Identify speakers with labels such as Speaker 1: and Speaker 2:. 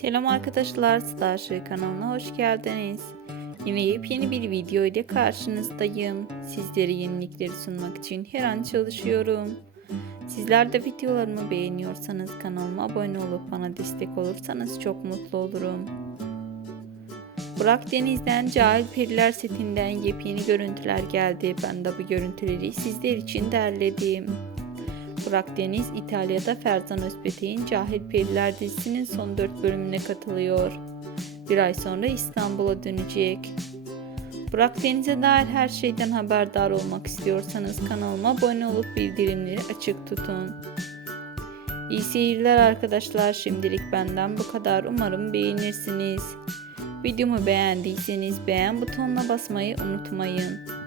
Speaker 1: Selam arkadaşlar, Starship kanalına hoş geldiniz. Yine yepyeni bir video ile karşınızdayım. Sizlere yenilikleri sunmak için her an çalışıyorum. Sizler de videolarımı beğeniyorsanız kanalıma abone olup bana destek olursanız çok mutlu olurum. Burak Deniz'den Cahil Periler setinden yepyeni görüntüler geldi. Ben de bu görüntüleri sizler için derledim. Burak Deniz İtalya'da Ferzan Özpetek'in Cahil Periler dizisinin son 4 bölümüne katılıyor. Bir ay sonra İstanbul'a dönecek. Burak Deniz'e dair her şeyden haberdar olmak istiyorsanız kanalıma abone olup bildirimleri açık tutun. İyi seyirler arkadaşlar. Şimdilik benden bu kadar. Umarım beğenirsiniz. Videomu beğendiyseniz beğen butonuna basmayı unutmayın.